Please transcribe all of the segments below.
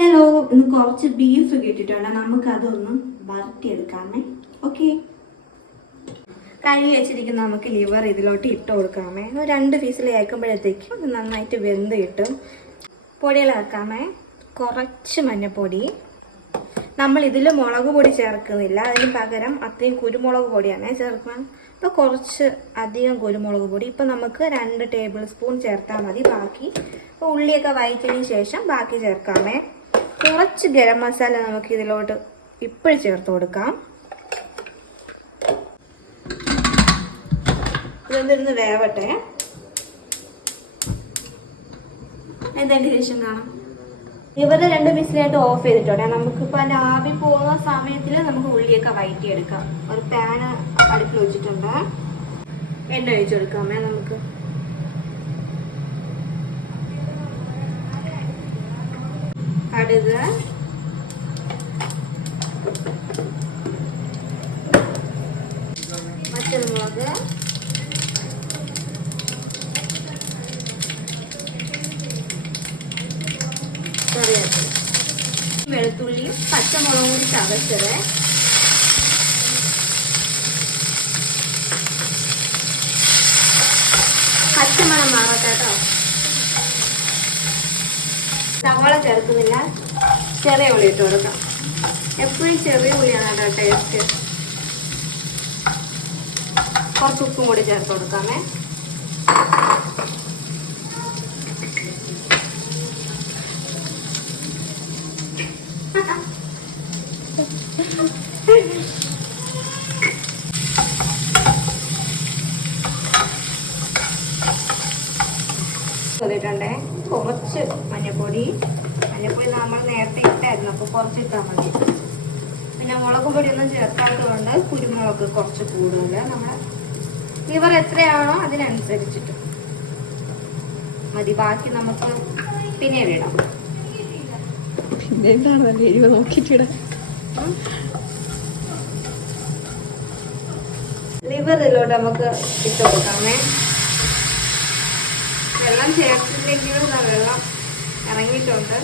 Hello ഇന്ന് കുറച്ച് beef കിട്ടിയിട്ടുണ്ട് നമുക്ക് അതൊന്ന് വരട്ടിയെടുക്കാമേ. ഓക്കെ കഴുകി വെച്ചിരിക്കുന്ന നമുക്ക് ലിവർ ഇതിലോട്ട് ഇട്ട് കൊടുക്കാമേ. രണ്ട് പീസിൽ അയക്കുമ്പോഴത്തേക്കും നന്നായിട്ട് വെന്ത് കിട്ടും. പൊടികളാക്കാമേ കുറച്ച് മഞ്ഞൾപ്പൊടി നമ്മൾ ഇതിൽ മുളക് പൊടി ചേർക്കുന്നില്ല. അതിന് പകരം അത്രയും കുരുമുളക് പൊടിയാണ് ചേർക്കുന്നത്. അപ്പോൾ കുറച്ച് അധികം കുരുമുളക് പൊടി. ഇപ്പം നമുക്ക് രണ്ട് ടേബിൾ സ്പൂൺ ചേർത്താൽ മതി. ബാക്കി ഇപ്പോൾ ഉള്ളിയൊക്കെ വഴറ്റിയതിന് ശേഷം ബാക്കി ചേർക്കാമേ. കുറച്ച് ഗരം മസാല നമുക്ക് ഇതിലോട്ട് ഇപ്പോഴും ചേർത്ത് കൊടുക്കാം. ഇതൊന്നിരുന്ന് വേവട്ടെ? എന്തെങ്കിലും ശേഷം കാണാം? ഇവരുടെ രണ്ട് മിസിലായിട്ട് ഓഫ് ചെയ്തിട്ടുണ്ട് നമുക്കിപ്പോൾ അതിന്റെ ആവി പോകുന്ന സമയത്തിൽ നമുക്ക് ഉള്ളിയൊക്കെ വഴറ്റിയെടുക്കാം ഒരു പാന് അടുപ്പിൽ വെച്ചിട്ടുണ്ട്. എണ്ണ ഒഴിച്ചു കൊടുക്കാമേ നമുക്ക്. கடுகு மச்சல் மிளகு. கருவேப்பிலை. வெளுத்துள்ளியும் பச்சை மிளகும் கூடி தகர்த்துறேன் பச்சை மிளகு സവാള ചേർക്കുന്നില്ല. ചെറിയ ഉള്ളി ഇട്ട് കൊടുക്കാം. എപ്പോഴും ചെറിയ ഉള്ളിയാണ് കേട്ടോ ടേസ്റ്റ് കുറച്ച് ഉപ്പും കൂടി ചേർത്ത് കൊടുക്കാമേ. ചെയ്തിട്ടുണ്ടേ കുറച്ച് മഞ്ഞപ്പൊടി. മഞ്ഞപ്പൊടി നമ്മൾ നേരത്തെ ഇട്ടായിരുന്നു അപ്പോൾ കുറച്ച് ഇട്ടാൽ മതി. പിന്നെ മുളക് പൊടി ഒന്നും ചേർക്കാത്തതുകൊണ്ട് കുരുമുളക് കുറച്ച് കൂടുതൽ. നമ്മൾ ലിവർ എത്രയാണോ അതിനനുസരിച്ചിട്ട് മതി. ബാക്കി നമുക്ക് പിന്നെ ഇടാം. പിന്നെ എന്താണ് നല്ല എരിവ് ഇതിലോട്ട് നമുക്ക് ഇട്ട് കൊടുക്കാമേ. വെള്ളം ചേർത്തില്ലെങ്കിലും വെള്ളം ഇറങ്ങിയിട്ടുണ്ട്.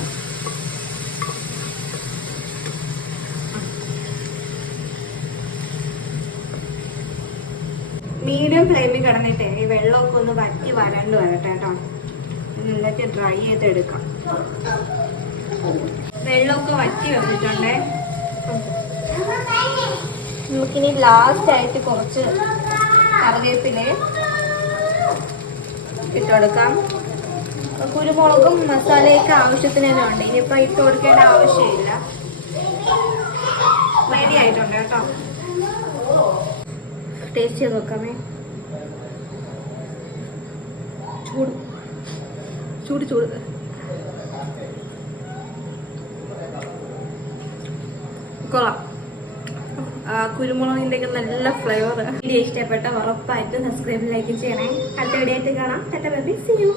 മീഡിയം ഫ്ലെയിമിൽ കിടന്നിട്ടെ ഈ വെള്ളമൊക്കെ ഒന്ന് വറ്റി വരണ്ട് വരട്ടെ കേട്ടോ. എന്നിട്ട് ഡ്രൈ ചെയ്തെടുക്കാം വെള്ളമൊക്കെ വറ്റി വന്നിട്ടുണ്ടേ. നമുക്കിനി ലാസ്റ്റ് ആയിട്ട് കുറച്ച് കറിവേപ്പില ഇട്ടുകൊടുക്കാം. കുരുമുളകും മസാലയൊക്കെ ആവശ്യത്തിന് തന്നെ ഉണ്ട്. ഇനിയിപ്പോൾ ഇട്ട് കൊടുക്കേണ്ട ആവശ്യമില്ല. റെഡി ആയിട്ടുണ്ട് കേട്ടോ. ടേസ്റ്റ് ചെയ്ത് നോക്കാമേ. ചൂട്. ചൂട് ചൂട്. കൊള്ളാം. ഒക്കെ നല്ല ഫ്ലേവർ വീഡിയോ ഇഷ്ടപ്പെട്ട ഉറപ്പായിട്ട് സബ്സ്ക്രൈബ് ലൈക്ക് ചെയ്യണേ. അടുത്ത വീഡിയോ ആയിട്ട് കാണാം. By U